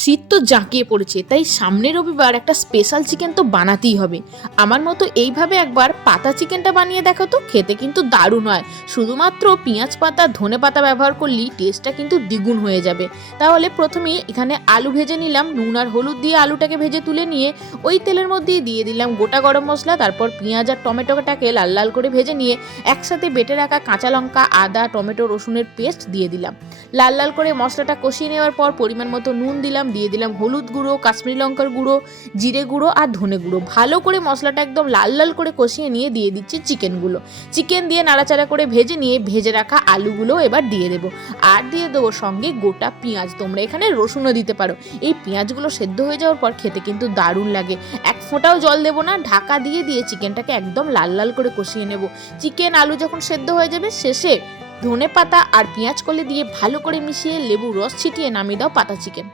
শীত তো জাঁকিয়ে পড়েছে, তাই সামনের রবিবার একটা স্পেশাল চিকেন তো বানাতেই হবে। আমার মতো এইভাবে একবার পাতা চিকেনটা বানিয়ে দেখো তো, খেতে কিন্তু দারুণ হয়। শুধুমাত্র পেঁয়াজ পাতা, ধনে পাতা ব্যবহার করলেই টেস্টটা কিন্তু দ্বিগুণ হয়ে যাবে। তাহলে প্রথমে এখানে আলু ভেজে নিলাম, নুন আর হলুদ দিয়ে আলুটাকে ভেজে তুলে নিয়ে ওই তেলের মধ্যেই দিয়ে দিলাম গোটা গরম মশলা, তারপর পেঁয়াজ আর টমেটোটাকে লাল লাল করে ভেজে নিয়ে একসাথে বেটে রাখা কাঁচা লঙ্কা, আদা, টমেটো, রসুনের পেস্ট দিয়ে দিলাম। লাল লাল করে মশলাটা কষিয়ে নেওয়ার পর পরিমাণ মতো নুন দিলাম দিয়ে দিলাম হলুদ গুঁড়ো, কাশ্মীরি লঙ্কার গুঁড়ো, জিরে গুঁড়ো আর ধনে গুঁড়ো। ভালো করে মশলাটা একদম লাল লাল করে কষিয়ে নিয়ে দিয়ে দিচ্ছি চিকেনগুলো। চিকেন দিয়ে নাড়াচাড়া করে ভেজে নিয়ে ভেজে রাখা আলুগুলো এবার দিয়ে দেবো। আর দিয়ে দেবো সঙ্গে গোটা পেঁয়াজ। তোমরা এখানে রসুনও দিতে পারো। এই পেঁয়াজগুলো সেদ্ধ হয়ে যাওয়ার পর খেতে কিন্তু দারুণ লাগে। এক ফোঁটাও জল দেবো না, ঢাকা দিয়ে দিয়ে চিকেনটাকে একদম লাল লাল করে কষিয়ে নেব। চিকেন আলু যখন সেদ্ধ হয়ে যাবে, শেষে ধনে পাতা আর পেঁয়াজ কলে দিয়ে ভালো করে মিশিয়ে লেবু রস ছিটিয়ে নামিয়ে দাও পাতা চিকেন।